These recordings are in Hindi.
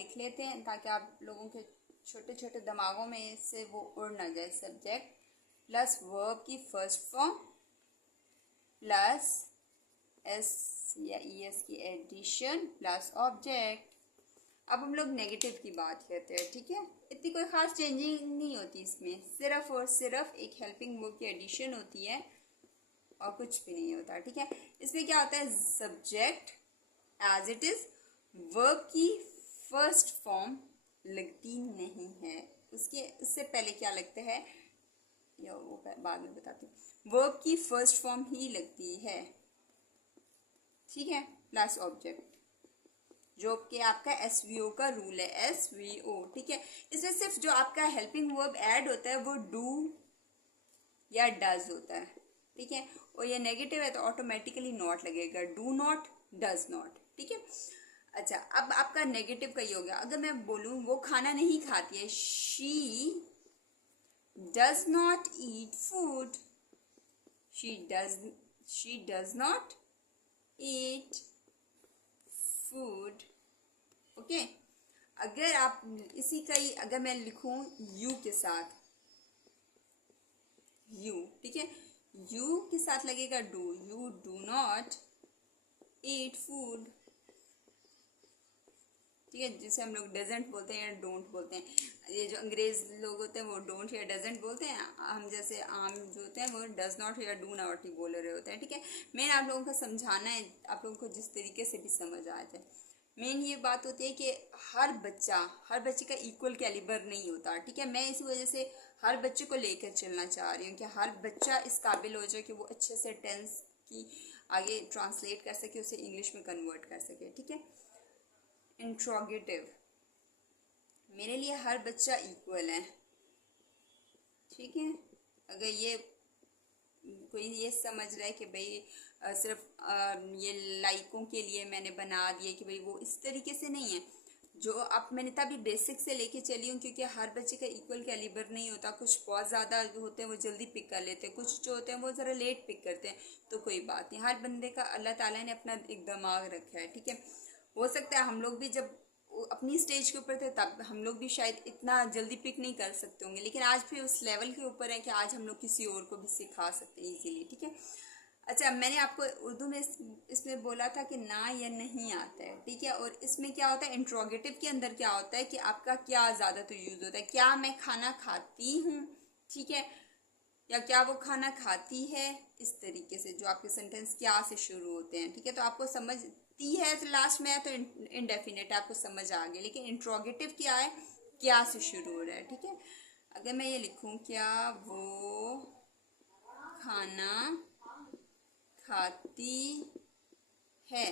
लिख लेते हैं ताकि आप लोगों के छोटे छोटे दिमागों में से वो उड़ ना जाए। सब्जेक्ट प्लस वर्ब की फर्स्ट फॉर्म प्लस एस या ईएस की एडिशन प्लस ऑब्जेक्ट। अब हम लोग नेगेटिव की बात करते हैं, ठीक है। इतनी कोई खास चेंजिंग नहीं होती इसमें, सिर्फ और सिर्फ एक हेल्पिंग वर्ब की एडिशन होती है और कुछ भी नहीं होता, ठीक है। इसमें क्या होता है, subject as it is, verb की फर्स्ट फॉर्म लगती नहीं है, उससे पहले क्या लगता है या वो बाद में बताती हूँ। वर्ब की फर्स्ट फॉर्म ही लगती है, ठीक है, प्लस ऑब्जेक्ट, जो कि आपका एसवीओ का रूल है, एसवीओ, ठीक है। इसमें सिर्फ जो आपका हेल्पिंग वर्ब ऐड होता है वो डू या डज होता है, ठीक है। और ये नेगेटिव है तो ऑटोमेटिकली नॉट लगेगा, डू नॉट, डज नॉट, ठीक है। अच्छा, अब आपका नेगेटिव का ये हो गया। अगर मैं बोलूँ वो खाना नहीं खाती है, she does not eat food, she does not eat food, okay. अगर आप इसी का ही अगर मैं लिखूं यू के साथ, यू, ठीक है, यू के साथ लगेगा do, you do not eat food, ठीक है, जिसे हम लोग डजेंट बोलते हैं या डोंट बोलते हैं। ये जो अंग्रेज लोग होते हैं वो डोंट या डजेंट बोलते हैं, हम जैसे आम जो होते हैं वो डज नॉट या डू नॉट ही बोल रहे होते हैं, ठीक है। मेन आप लोगों को समझाना है, आप लोगों को जिस तरीके से भी समझ आ जाए। मेन ये बात होती है कि हर बच्चे का इक्वल कैलिबर नहीं होता, ठीक है। मैं इसी वजह से हर बच्चे को लेकर चलना चाह रही हूँ कि हर बच्चा इस काबिल हो जाए कि वो अच्छे से टेंस की आगे ट्रांसलेट कर सके, उसे इंग्लिश में कन्वर्ट कर सके, ठीक है। इंट्रोगेटिव, मेरे लिए हर बच्चा इक्वल है, ठीक है। अगर ये कोई ये समझ रहा है कि भाई सिर्फ ये लाइकों के लिए मैंने बना दिए, कि भाई वो इस तरीके से नहीं है। जो अब मैंने तभी बेसिक से लेके चली हूँ, क्योंकि हर बच्चे का इक्वल कैलिबर नहीं होता, कुछ बहुत ज़्यादा होते हैं वो जल्दी पिक कर लेते हैं, कुछ जो होते हैं वो ज़रा लेट पिक करते हैं, तो कोई बात नहीं। हर बंदे का अल्लाह ताला ने अपना एक दिमाग रखा है, ठीक है। हो सकता है हम लोग भी जब अपनी स्टेज के ऊपर थे तब हम लोग भी शायद इतना जल्दी पिक नहीं कर सकते होंगे, लेकिन आज भी उस लेवल के ऊपर है कि आज हम लोग किसी और को भी सिखा सकते हैं इजीली, ठीक है। अच्छा, मैंने आपको उर्दू में इसमें बोला था कि ना या नहीं आता है, ठीक है। और इसमें क्या होता है, इंट्रोगेटिव के अंदर क्या होता है कि आपका क्या ज़्यादा तो यूज़ होता है, क्या मैं खाना खाती हूँ, ठीक है, या क्या वो खाना खाती है, इस तरीके से जो आपके सेंटेंस क्या से शुरू होते हैं, ठीक है। तो आपको समझती है तो लास्ट में है तो इनडेफिनेट आपको समझ आ गया, लेकिन इंट्रोगेटिव क्या है, क्या से शुरू हो रहा है, ठीक है। अगर मैं ये लिखूं क्या वो खाना खाती है,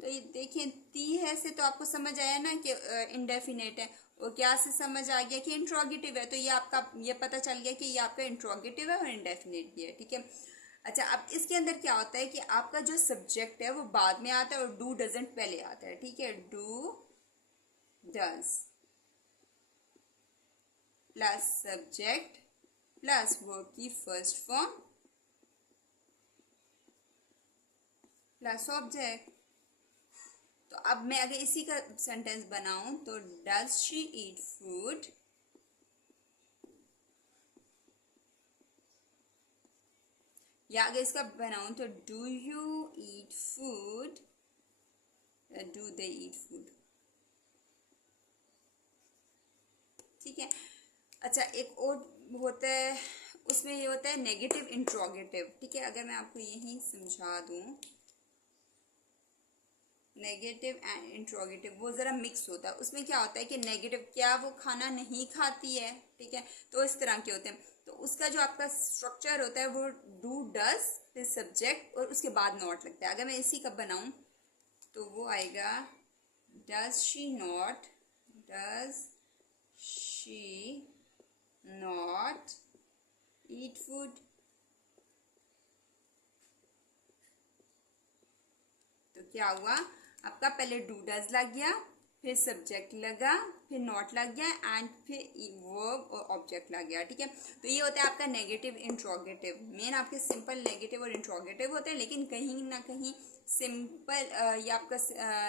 तो ये देखिए ती है से तो आपको समझ आया ना कि इनडेफिनेट है, और क्या से समझ आ गया कि इंट्रोगेटिव है, तो ये आपका ये पता चल गया कि ये आपका इंट्रोगेटिव है और इनडेफिनेट भी है, ठीक है। अच्छा, अब इसके अंदर क्या होता है कि आपका जो सब्जेक्ट है वो बाद में आता है और डू डजेंट पहले आता है, ठीक है। Do does plus subject plus verb की फर्स्ट फॉर्म प्लस ऑब्जेक्ट। तो अब मैं अगर इसी का सेंटेंस बनाऊं तो डज शी ईट फूड, या अगर इसका बनाऊं तो do you eat food, do they eat food, ठीक है। अच्छा, एक और होता है, उसमें ये होता है नेगेटिव इंट्रोगेटिव, ठीक है। अगर मैं आपको यही समझा दूं, नेगेटिव एंड इंट्रोगेटिव वो ज़रा मिक्स होता है। उसमें क्या होता है कि नेगेटिव क्या वो खाना नहीं खाती है, ठीक है, तो इस तरह के होते हैं। तो उसका जो आपका स्ट्रक्चर होता है वो डू डज फिर सब्जेक्ट और उसके बाद नॉट लगता है। अगर मैं इसी का बनाऊं तो वो आएगा does she not, does she not eat food, तो क्या हुआ, आपका पहले डू डज लग गया, फिर सब्जेक्ट लगा, फिर नॉट लग गया एंड फिर वर्ब और ऑब्जेक्ट लग गया, ठीक है। तो ये होता है आपका नेगेटिव इंट्रोगेटिव। मेन आपके सिंपल नेगेटिव और इंट्रोगेटिव होते हैं, लेकिन कहीं ना कहीं सिंपल या आपका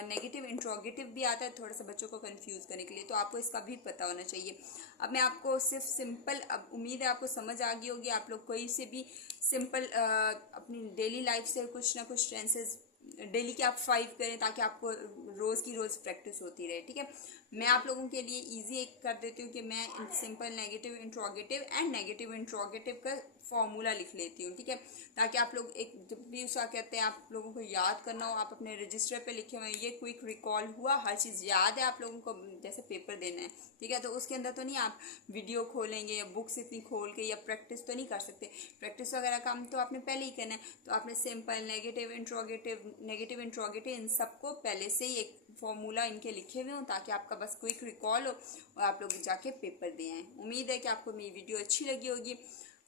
नेगेटिव इंट्रोगेटिव भी आता है थोड़ा सा बच्चों को कंफ्यूज करने के लिए, तो आपको इसका भी पता होना चाहिए। अब मैं आपको सिर्फ सिंपल, अब उम्मीद है आपको समझ आ गई होगी, आप लोग कोई से भी सिंपल अपनी डेली लाइफ से कुछ ना कुछ टेंसेस डेली के आप 5 करें ताकि आपको रोज़ की रोज़ प्रैक्टिस होती रहे, ठीक है। मैं आप लोगों के लिए इजी एक कर देती हूँ कि मैं simple negative interrogative and negative interrogative का फॉर्मूला लिख लेती हूँ, ठीक है, ताकि आप लोग एक जब भी उसका कहते हैं आप लोगों को याद करना हो, आप अपने रजिस्टर पे लिखे हुए ये क्विक रिकॉल हुआ, हर चीज़ याद है आप लोगों को, जैसे पेपर देना है, ठीक है। तो उसके अंदर तो नहीं आप वीडियो खोलेंगे या बुक्स इतनी खोल के या प्रैक्टिस तो नहीं कर सकते, प्रैक्टिस वगैरह काम तो आपने पहले ही करना है। तो आपने सिंपल नेगेटिव इंट्रोगेटिव इन सबको पहले से ही एक फॉर्मूला इनके लिखे हुए हों ताकि आपका बस क्विक रिकॉल हो और आप लोग जाके पेपर दे आएँ। उम्मीद है कि आपको मेरी वीडियो अच्छी लगी होगी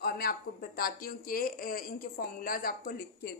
और मैं आपको बताती हूँ कि इनके फॉर्मूलाज आपको लिख के